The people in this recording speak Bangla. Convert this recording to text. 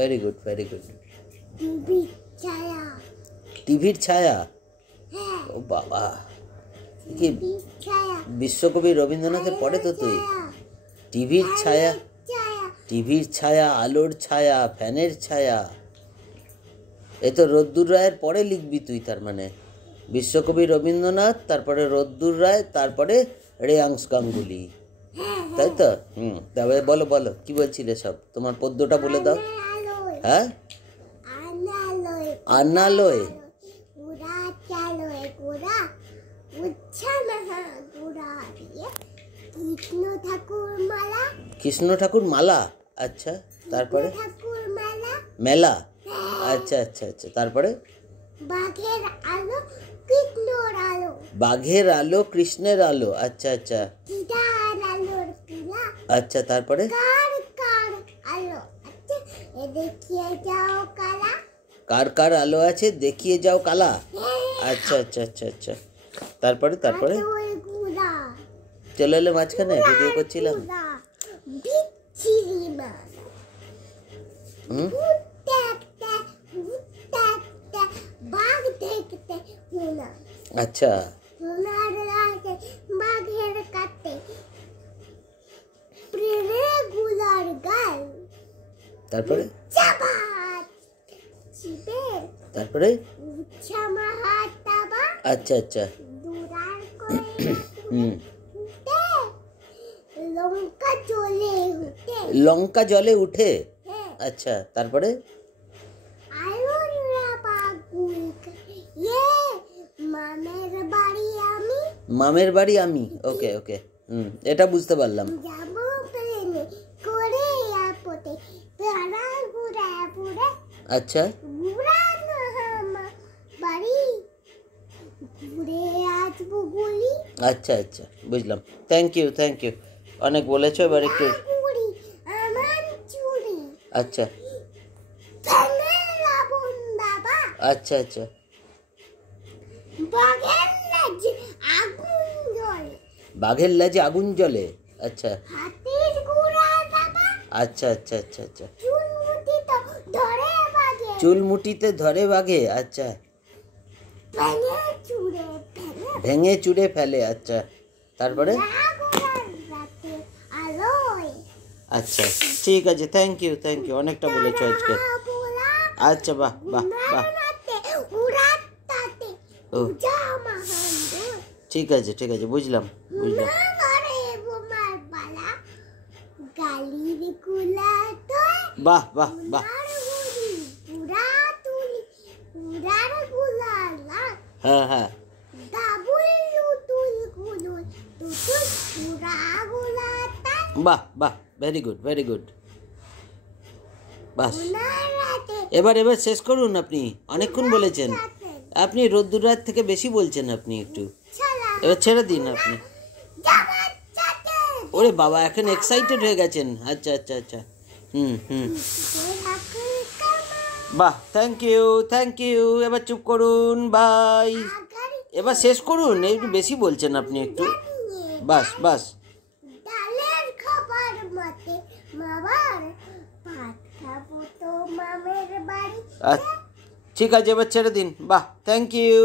Very good very good. টিভির ছায়া। টিভির ছায়া? হ্যাঁ। ও বাবা, কি টিভির ছায়া। বিশ্বকবি রবীন্দ্রনাথের পড়ে তো তুই? টিভির ছায়া, ছায়া। টিভির ছায়া, আলোর ছায়া, ফ্যানের ছায়া, এ তো রোদ্দুর রায়ের পরে লিখবি তুই। তার মানে বিশ্বকবি রবীন্দ্রনাথ, তারপরে রোদ্দুর রায়, তারপরে রেয়াংস গাঙ্গুলি, তাই তো? তারপরে বলো বলো কি বলছিলে সব, তোমার পদ্যটা বলে দাও। হ্যাঁ, আন্নালয়। গুড়া চালয় গুড়া উচ্ছা মাহা গুড়া দিয়ে কৃষ্ণ ঠাকুর মালা। কৃষ্ণ ঠাকুর মালা, আচ্ছা। তারপরে ঠাকুর মালা মেলা, আচ্ছা আচ্ছা আচ্ছা। তারপরে বাঘের আলো কৃষ্ণর আলো। বাঘের আলো কৃষ্ণের আলো, আচ্ছা আচ্ছা কিদার আলোর পিলা। আচ্ছা। তারপরে কার কার আলো আছে এ দেখিয়ে যাও কালা। কার কার আলো আছে দেখিয়ে যাও কালা, আচ্ছা আচ্ছা আচ্ছা আচ্ছা। তারপরে তারপরে গুড়া চলে এলে মাঝখানে, ভিডিও করছিলাম। বিচ্ছিরি মালা। বাঘ দেখতে হুনা। আচ্ছা হুনার রাতে বাঘের কাটে প্রেরে গুলার গাল। তারপরে চাবাত চিবে। তারপরে উচ্ছা মাহাতাবা। আচ্ছা আচ্ছা দুরার করে হুম। লঙ্কা জ্বলে উঠে। লঙ্কা জলে উঠে, হ্যাঁ। আচ্ছা। তারপরে আলোর বাগুল ইয়ে মামের বাড়ি আমি। মামের বাড়ি আমি, ওকে ওকে, এটা বুঝতে পারলাম। যাব প্লেনে করে এয়ারপোর্টে প্যারার ঘুরে ঘুরে। আচ্ছা ঘুরানো আমার বাড়ি ঘুরে আসবো গুলি। আচ্ছা আচ্ছা বুঝলাম। থ্যাংক ইউ থ্যাংক ইউ, অনেক বলেছো। এবার একটু গুড়ি আমার চুরি আচ্ছা রাবণ বাবা। আচ্ছা আচ্ছা বাঘের লেজে আগুন জ্বলে। বাঘের লেজে আগুন জ্বলে, আচ্ছা হাতির গুড়া বাবা। আচ্ছা আচ্ছা আচ্ছা আচ্ছা। চুলমুটি তো ধরে বাঘে। চুলমুটিতে ধরে বাঘে, আচ্ছা। ভেঙে চুড়ে ফেলে। ভেঙে চুড়ে ফেলে, আচ্ছা। তারপরে রাতে আলোয়। আচ্ছা ঠিক আছে, থ্যাংক ইউ অনেকটা বলেছো আজকে। আচ্ছা বাহ বাহ বাহ, ও ঠিক আছে বুঝলাম বুঝলাম। বাহ বাহ বাহ, হ্যাঁ হ্যাঁ বাহ বাহ, ভেরি গুড বাস। এবার শেষ করুন আপনি, অনেকক্ষণ বলেছেন আপনি, রোদ্দুর রাত থেকে বেশি বলছেন আপনি, একটু এবার ছেড়ে দিন আপনি। ওরে বাবা, এখন এক্সাইটেড হয়ে গেছেন, আচ্ছা আচ্ছা আচ্ছা, বাহ, থ্যাংক ইউ। এবার চুপ করুন, বাই। এবার শেষ করুন, একটু বেশি বলছেন আপনি একটু, বাস বাস। ডালের খাবার মতে মামার ভাত খাবো তো মামের বাড়ি। ঠিক আছে, এবার ছেড়ে দিন, বাহ, থ্যাংক ইউ।